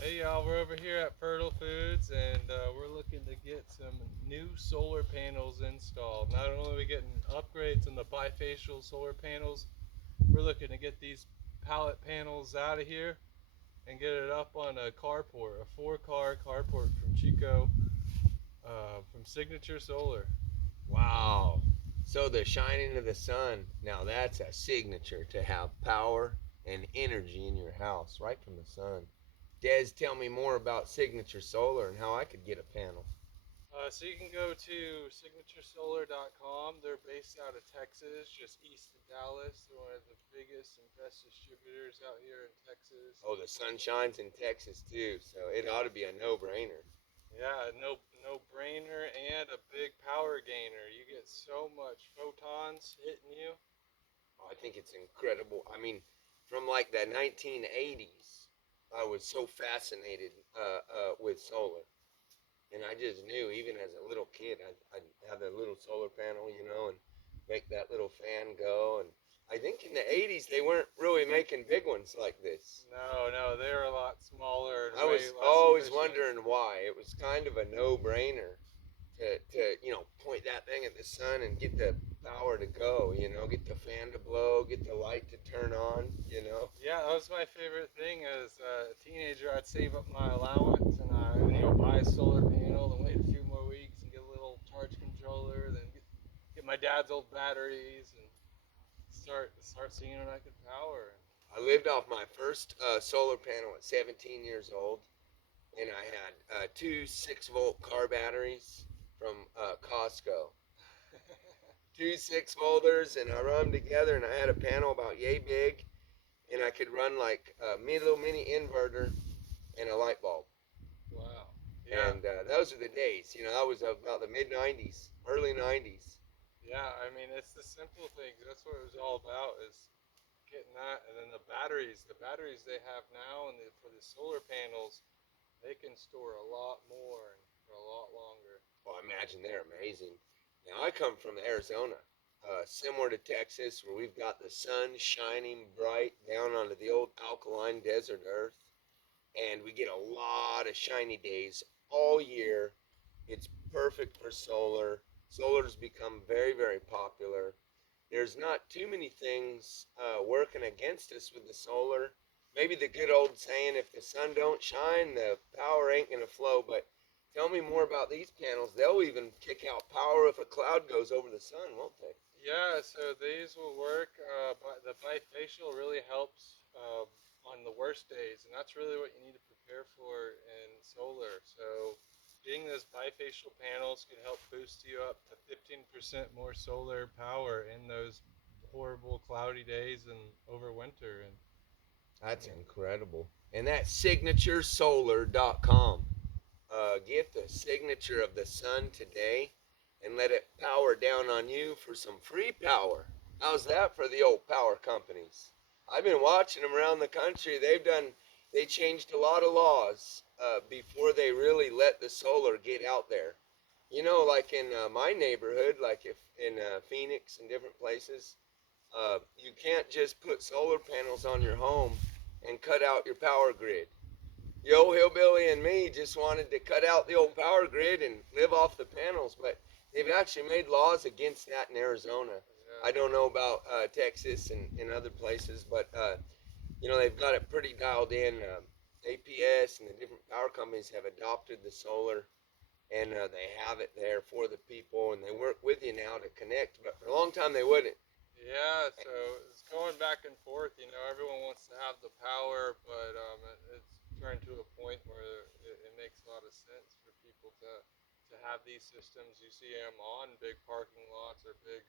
Hey y'all, we're over here at Fertile Foods and we're looking to get some new solar panels installed. Not only are we getting upgrades on the bifacial solar panels, we're looking to get these pallet panels out of here and get it up on a carport, a 4-car carport from Chico, from Signature Solar. Wow. So the shining of the sun, now that's a signature to have power and energy in your house right from the sun. Des, tell me more about Signature Solar and how I could get a panel. So you can go to signaturesolar.com. They're based out of Texas, just east of Dallas. They're one of the biggest and best distributors out here in Texas. Oh, the sun shines in Texas too, so it ought to be a no-brainer. Yeah, no brainer and a big power gainer. You get so much photons hitting you. I think it's incredible. I mean, from like the 1980s, I was so fascinated with solar. And I just knew, even as a little kid, I'd have a little solar panel, and make that little fan go. And I think in the 80s, they weren't really making big ones like this. No, they're a lot smaller and I way was less always efficient. wondering why. It was kind of a no-brainer to point that thing at the sun and get the power to go, get the fan to blow, get the light to turn on. Yeah, that was my favorite thing as a teenager. I'd save up my allowance and I, buy a solar panel and wait a few more weeks and get a little charge controller, then get my dad's old batteries and start seeing what I could power. I lived off my first solar panel at 17 years old, and I had two 6-volt car batteries from Costco. Two 6 volters, and I run them together, and I had a panel about yay big, and I could run like a little mini inverter and a light bulb. Wow. Yeah. And those are the days. That was about the mid 90s, early 90s. Yeah, I mean it's the simple things. That's what it was all about is getting that, and then the batteries they have now, and for the solar panels, they can store a lot more and for a lot longer. Well, I imagine they're amazing. Now, I come from Arizona, similar to Texas, where we've got the sun shining bright down onto the old alkaline desert earth, and we get a lot of shiny days all year. It's perfect for solar. Solar's become very, very popular. There's not too many things working against us with the solar. Maybe the good old saying, if the sun don't shine, the power ain't going to flow. But tell me more about these panels. They'll even kick out power if a cloud goes over the sun, won't they? Yeah, so these will work. But the bifacial really helps on the worst days, and that's really what you need to prepare for in solar. So getting those bifacial panels can help boost you up to 15% more solar power in those horrible cloudy days and over winter. And That's incredible. And that's signaturesolar.com. Get the signature of the sun today and let it power down on you for some free power. How's that for the old power companies? I've been watching them around the country. They changed a lot of laws before they really let the solar get out there. Like in my neighborhood, like if in Phoenix and different places, you can't just put solar panels on your home and cut out your power grid. The old hillbilly and me just wanted to cut out the old power grid and live off the panels, but they've actually made laws against that in Arizona. I yeah, don't know about Texas and other places, but they've got it pretty dialed in. APS and the different power companies have adopted the solar, and they have it there for the people, and they work with you now to connect. But for a long time, they wouldn't. yeah. So it's going back and forth. Everyone wants to have the power, but it's turned to a point where it makes a lot of sense for people to have these systems. You see them on big parking lots or big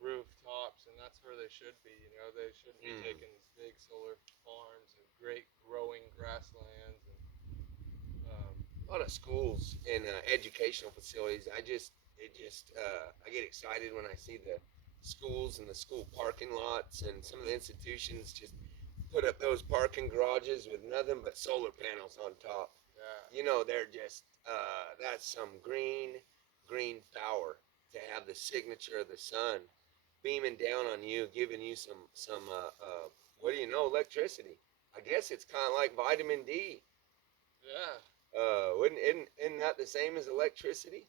rooftops, and that's where they should be. They shouldn't be Mm. taking these big solar farms and great growing grasslands and A lot of schools and educational facilities. I get excited when I see the schools and the school parking lots, and some of the institutions just put up those parking garages with nothing but solar panels on top. yeah, They're just that's some green power to have the signature of the sun beaming down on you, giving you some what do you know, electricity. I guess it's kind of like vitamin D. Yeah. Isn't that the same as electricity?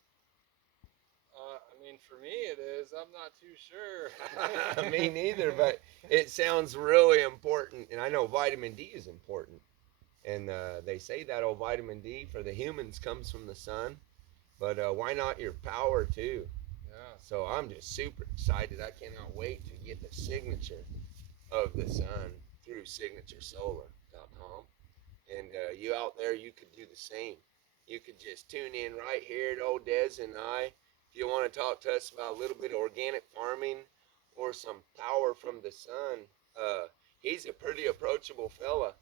I mean, for me it is. I'm not too sure. Me neither, but it sounds really important. And I know vitamin D is important. And they say that old vitamin D for the humans comes from the sun. But why not your power too? Yeah. So I'm just super excited. I cannot wait to get the signature of the sun through signaturesolar.com. And you out there, you could do the same. You could just tune in right here to old Des and I. If you want to talk to us about a little bit of organic farming or some power from the sun, he's a pretty approachable fella.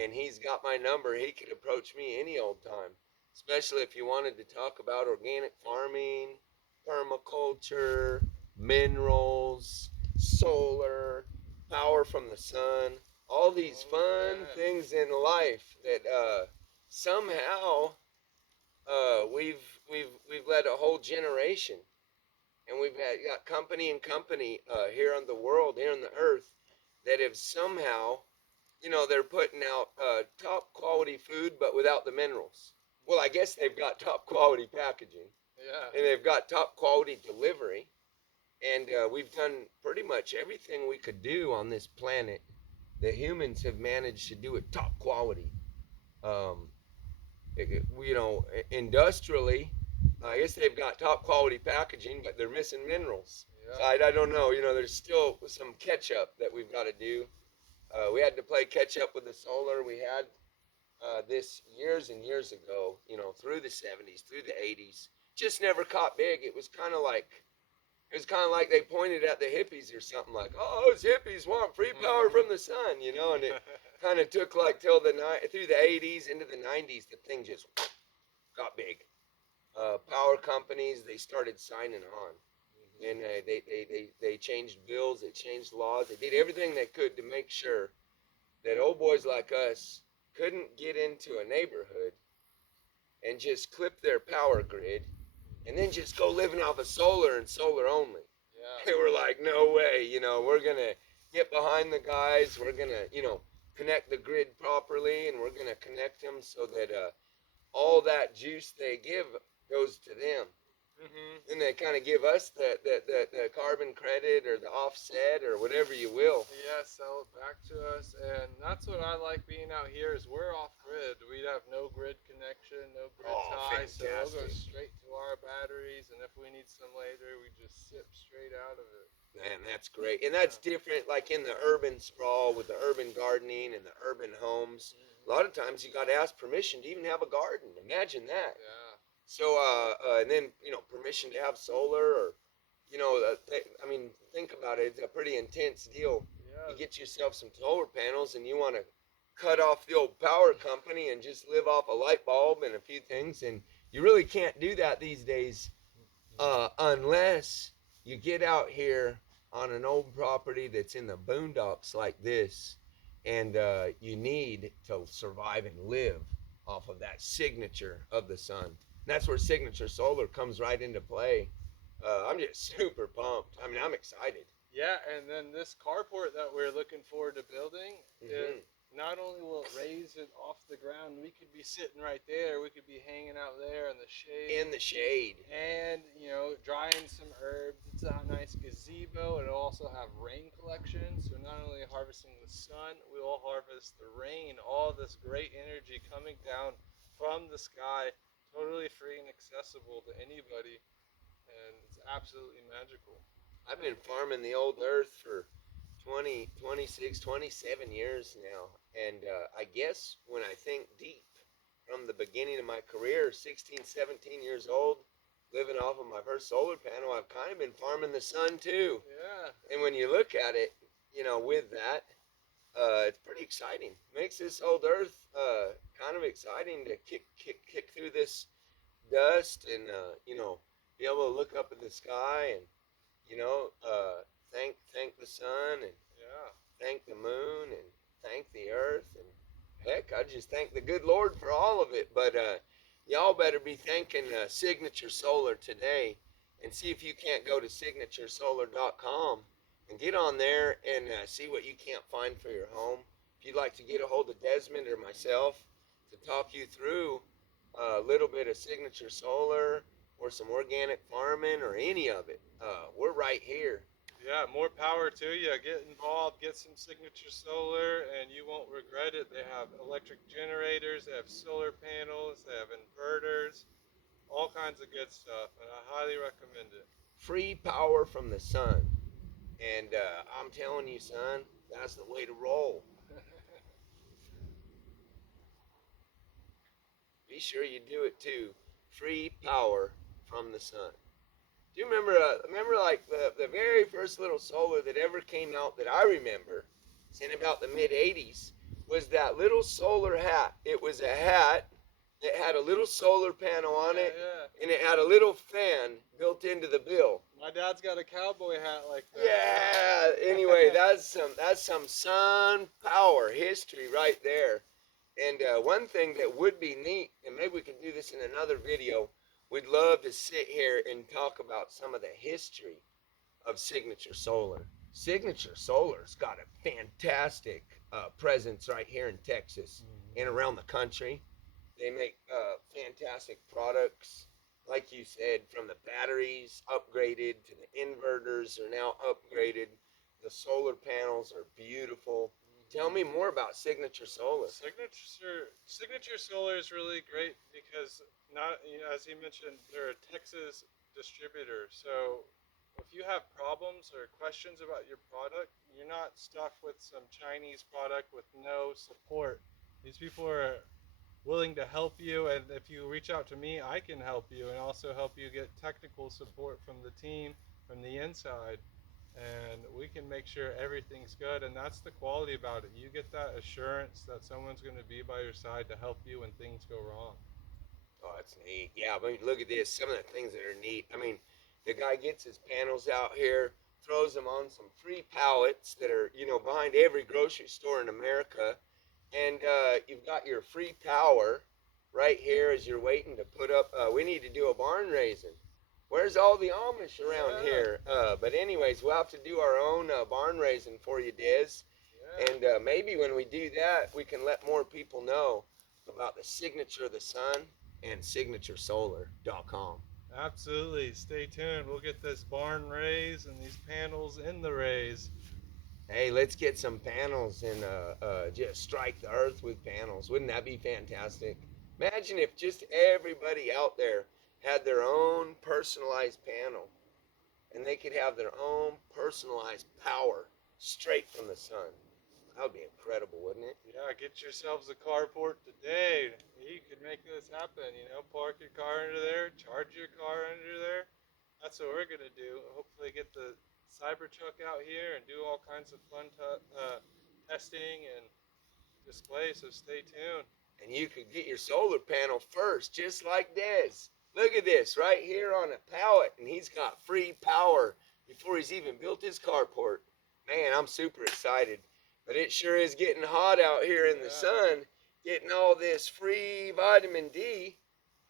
And he's got my number. He could approach me any old time, especially if you wanted to talk about organic farming, permaculture, minerals, solar, power from the sun, all these Oh, fun yeah. things in life that somehow we've led a whole generation, and got company and company here on the world, here on the earth, that have somehow, they're putting out top quality food, but without the minerals. Well, I guess they've got top quality packaging, Yeah. and they've got top quality delivery, and we've done pretty much everything we could do on this planet. The humans have managed to do it top quality. Um, industrially, I guess they've got top quality packaging, but they're missing minerals. So Yeah. I don't know. There's still some catch up that we've got to do. We had to play catch up with the solar. We had this years and years ago, through the 70s, through the 80s. Just never caught big. It was kind of like they pointed at the hippies or something like, oh, those hippies want free power from the sun, and it kind of took like till through the 80s into the 90s, the thing just got big. Power companies, they started signing on, and they changed bills, they changed laws, they did everything they could to make sure that old boys like us couldn't get into a neighborhood and just clip their power grid and then just go living off of solar and solar only. They Yeah. were like, no way, we're going to get behind the guys, we're going to, connect the grid properly, and we're going to connect them so that all that juice they give goes to them. Mhm. Then they kind of give us the carbon credit or the offset or whatever you will. Yeah, sell it back to us, and that's what I like being out here is we're off grid. We have no grid connection, no grid Oh, tie, so it'll go fantastic. straight to our batteries. And if we need some later, we just sip straight out of it. Man, that's great. And that's Yeah. different, like in the urban sprawl with the urban gardening and the urban homes. A lot Mhm. of times you got to ask permission to even have a garden. Imagine that. Yeah. So, and then, permission to have solar or, I mean, think about it. It's a pretty intense deal. You Yeah. get yourself some solar panels and you want to cut off the old power company and just live off a light bulb and a few things. And you really can't do that these days unless you get out here on an old property that's in the boondocks like this, and you need to survive and live off of that signature of the sun. And that's where signature solar comes right into play. I'm just super pumped. I mean, I'm excited. Yeah, and then this carport that we're looking forward to building, it Hmm. not only will it raise it off the ground, we could be sitting right there, we could be hanging out there in the shade, In the shade. and drying some herbs. It's a nice gazebo. It'll also have rain collection, so not only harvesting the sun, we will harvest the rain. All this great energy coming down from the sky, totally free and accessible to anybody, and it's absolutely magical. I've been farming the old earth for 20, 26, 27 years now. And I guess when I think deep, from the beginning of my career, 16, 17 years old, living off of my first solar panel, I've kind of been farming the sun too. Yeah. And when you look at it, with that, it's pretty exciting. Makes this old earth kind of exciting to kick through this dust and, be able to look up at the sky and, thank the sun and Yeah. thank the moon and thank the earth, and heck, I just thank the good Lord for all of it. But y'all better be thanking Signature Solar today, and see if you can't go to signaturesolar.com and get on there and see what you can't find for your home. If you'd like to get a hold of Desmond or myself, to talk you through a little bit of Signature Solar or some organic farming or any of it, we're right here. Yeah, more power to you. Get involved, get some Signature Solar, and you won't regret it. They have electric generators, they have solar panels, they have inverters, all kinds of good stuff, and I highly recommend it. Free power from the sun. And I'm telling you, son, that's the way to roll. Be sure you do it too. Free power from the sun. Do you remember like the very first little solar that ever came out that I remember, it's in about the mid 80s, was that little solar hat. It was a hat that had a little solar panel on it, Yeah. and it had a little fan built into the bill. My dad's got a cowboy hat like that. Yeah. Anyway, that's some sun power history right there. And one thing that would be neat, and maybe we can do this in another video, we'd love to sit here and talk about some of the history of Signature Solar. Signature Solar's got a fantastic presence right here in Texas and around the country. They make fantastic products. Like you said, from the batteries upgraded to the inverters are now upgraded. The solar panels are beautiful. Tell me more about Signature Solar. Signature Solar is really great because as you mentioned, they're a Texas distributor. So if you have problems or questions about your product, you're not stuck with some Chinese product with no support. These people are willing to help you, and if you reach out to me, I can help you and also help you get technical support from the team from the inside, and we can make sure everything's good. And that's the quality about it. You get that assurance that someone's going to be by your side to help you when things go wrong. Oh, that's neat. Yeah, I mean, look at this. Some of the things that are neat. I mean, the guy gets his panels out here, throws them on some free pallets that are, behind every grocery store in America. And you've got your free power right here as you're waiting to put up. We need to do a barn raising. Where's all the Amish around here? But anyways, we'll have to do our own barn raising for you, Des. Yeah. And maybe when we do that, we can let more people know about the Signature of the Sun and signaturesolar.com. Absolutely. Stay tuned. We'll get this barn raised and these panels in the raise. Hey, let's get some panels and just strike the earth with panels. Wouldn't that be fantastic? Imagine if just everybody out there had their own personalized panel and they could have their own personalized power straight from the sun. That would be incredible, wouldn't it? Yeah, get yourselves a carport today. You could make this happen. Park your car under there, charge your car under there. That's what we're going to do. Hopefully get the Cybertruck out here and do all kinds of fun testing and display, so stay tuned. And you could get your solar panel first, just like Des. Look at this right here on a pallet, and he's got free power before he's even built his carport. Man, I'm super excited. But it sure is getting hot out here in the sun, getting all this free vitamin D.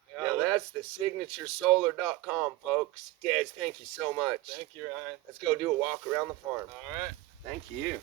Yeah, now that's the signaturesolar.com, folks. Des, thank you so much. Thank you, Ryan. Let's go do a walk around the farm. All right. Thank you.